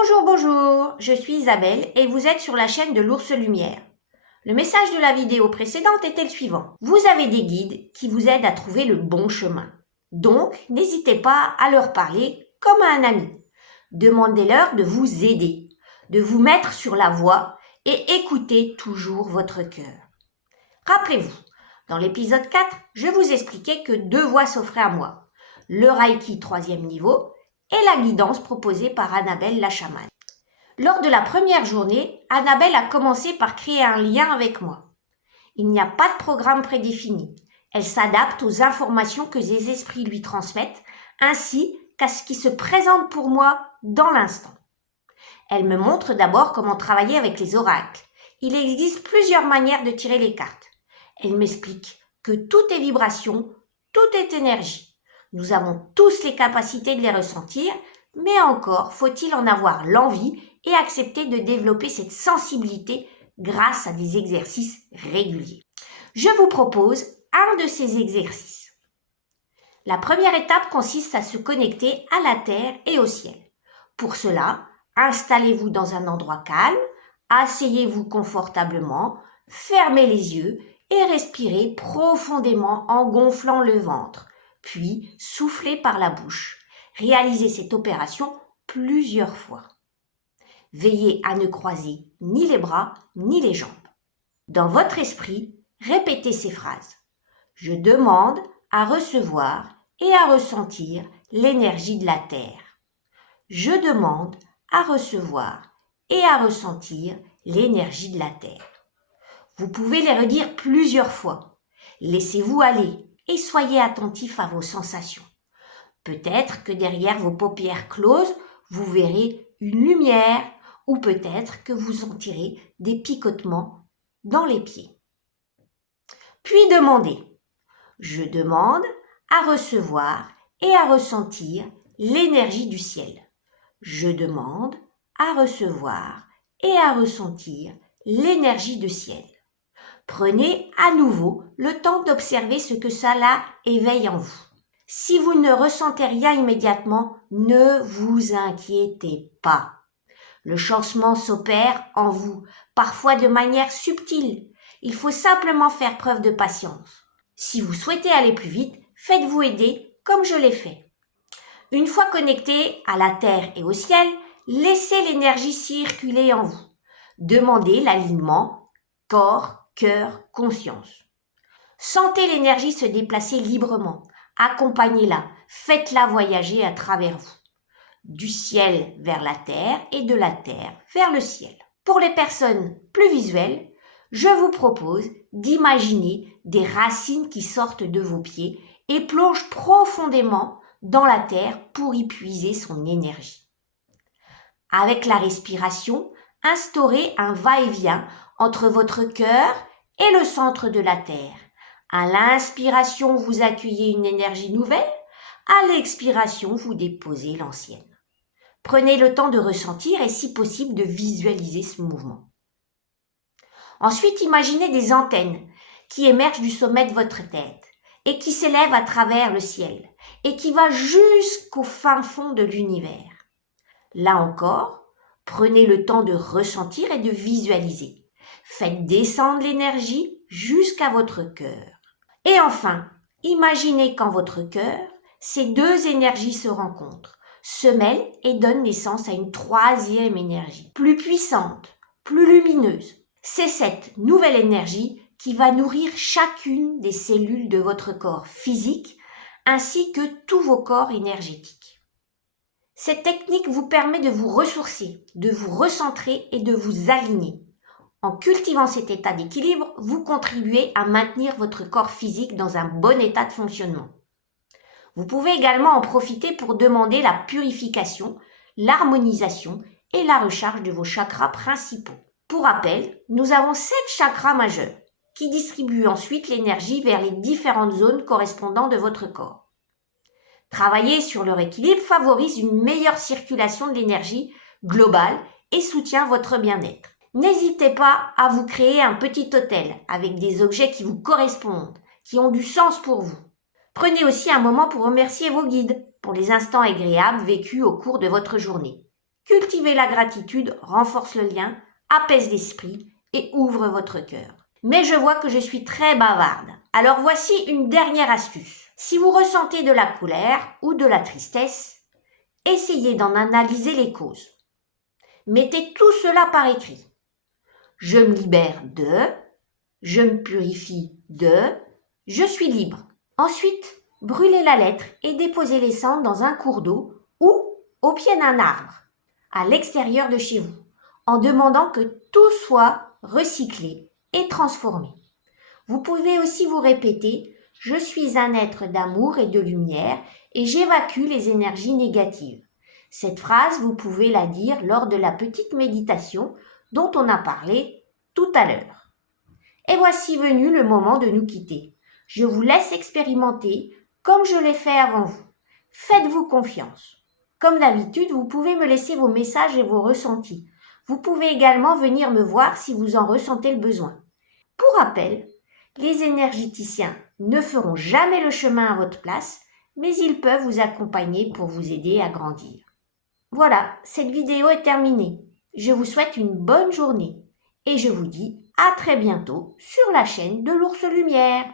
Bonjour, bonjour, je suis Isabelle et vous êtes sur la chaîne de l'Ours Lumière. Le message de la vidéo précédente était le suivant. Vous avez des guides qui vous aident à trouver le bon chemin. Donc, n'hésitez pas à leur parler comme à un ami. Demandez-leur de vous aider, de vous mettre sur la voie et écoutez toujours votre cœur. Rappelez-vous, dans l'épisode 4, je vous expliquais que deux voies s'offraient à moi. Le Reiki 3e niveau et la guidance proposée par Annabelle la chamane. Lors de la première journée, Annabelle a commencé par créer un lien avec moi. Il n'y a pas de programme prédéfini. Elle s'adapte aux informations que les esprits lui transmettent, ainsi qu'à ce qui se présente pour moi dans l'instant. Elle me montre d'abord comment travailler avec les oracles. Il existe plusieurs manières de tirer les cartes. Elle m'explique que tout est vibration, tout est énergie. Nous avons tous les capacités de les ressentir, mais encore faut-il en avoir l'envie et accepter de développer cette sensibilité grâce à des exercices réguliers. Je vous propose un de ces exercices. La première étape consiste à se connecter à la terre et au ciel. Pour cela, installez-vous dans un endroit calme, asseyez-vous confortablement, fermez les yeux et respirez profondément en gonflant le ventre, puis soufflez par la bouche. Réalisez cette opération plusieurs fois. Veillez à ne croiser ni les bras ni les jambes. Dans votre esprit, répétez ces phrases. Je demande à recevoir et à ressentir l'énergie de la terre. Je demande à recevoir et à ressentir l'énergie de la terre. Vous pouvez les redire plusieurs fois. Laissez-vous aller et soyez attentif à vos sensations. Peut-être que derrière vos paupières closes, vous verrez une lumière ou peut-être que vous sentirez des picotements dans les pieds. Puis demandez. Je demande à recevoir et à ressentir l'énergie du ciel. Je demande à recevoir et à ressentir l'énergie du ciel. Prenez à nouveau le temps d'observer ce que cela éveille en vous. Si vous ne ressentez rien immédiatement, ne vous inquiétez pas. Le changement s'opère en vous, parfois de manière subtile. Il faut simplement faire preuve de patience. Si vous souhaitez aller plus vite, faites-vous aider comme je l'ai fait. Une fois connecté à la terre et au ciel, laissez l'énergie circuler en vous. Demandez l'alignement corps, cœur, conscience. Sentez l'énergie se déplacer librement. Accompagnez-la, faites-la voyager à travers vous. Du ciel vers la terre et de la terre vers le ciel. Pour les personnes plus visuelles, je vous propose d'imaginer des racines qui sortent de vos pieds et plongent profondément dans la terre pour y puiser son énergie. Avec la respiration, instaurez un va-et-vient entre votre cœur et le centre de la terre. À l'inspiration, vous accueillez une énergie nouvelle. À l'expiration, vous déposez l'ancienne. Prenez le temps de ressentir et si possible de visualiser ce mouvement. Ensuite, imaginez des antennes qui émergent du sommet de votre tête et qui s'élèvent à travers le ciel et qui va jusqu'au fin fond de l'univers. Là encore, prenez le temps de ressentir et de visualiser. Faites descendre l'énergie jusqu'à votre cœur. Et enfin, imaginez qu'en votre cœur, ces deux énergies se rencontrent, se mêlent et donnent naissance à une troisième énergie, plus puissante, plus lumineuse. C'est cette nouvelle énergie qui va nourrir chacune des cellules de votre corps physique ainsi que tous vos corps énergétiques. Cette technique vous permet de vous ressourcer, de vous recentrer et de vous aligner. En cultivant cet état d'équilibre, vous contribuez à maintenir votre corps physique dans un bon état de fonctionnement. Vous pouvez également en profiter pour demander la purification, l'harmonisation et la recharge de vos chakras principaux. Pour rappel, nous avons 7 chakras majeurs qui distribuent ensuite l'énergie vers les différentes zones correspondantes de votre corps. Travailler sur leur équilibre favorise une meilleure circulation de l'énergie globale et soutient votre bien-être. N'hésitez pas à vous créer un petit hôtel avec des objets qui vous correspondent, qui ont du sens pour vous. Prenez aussi un moment pour remercier vos guides pour les instants agréables vécus au cours de votre journée. Cultiver la gratitude renforce le lien, apaise l'esprit et ouvre votre cœur. Mais je vois que je suis très bavarde. Alors voici une dernière astuce. Si vous ressentez de la colère ou de la tristesse, essayez d'en analyser les causes. Mettez tout cela par écrit. Je me libère de, je me purifie de, je suis libre. Ensuite, brûlez la lettre et déposez les cendres dans un cours d'eau ou au pied d'un arbre, à l'extérieur de chez vous, en demandant que tout soit recyclé et transformé. Vous pouvez aussi vous répéter « Je suis un être d'amour et de lumière et j'évacue les énergies négatives ». Cette phrase, vous pouvez la dire lors de la petite méditation dont on a parlé tout à l'heure. Et voici venu le moment de nous quitter. Je vous laisse expérimenter comme je l'ai fait avant vous. Faites-vous confiance. Comme d'habitude, vous pouvez me laisser vos messages et vos ressentis. Vous pouvez également venir me voir si vous en ressentez le besoin. Pour rappel, les énergéticiens ne feront jamais le chemin à votre place, mais ils peuvent vous accompagner pour vous aider à grandir. Voilà, cette vidéo est terminée. Je vous souhaite une bonne journée et je vous dis à très bientôt sur la chaîne de l'Ours Lumière.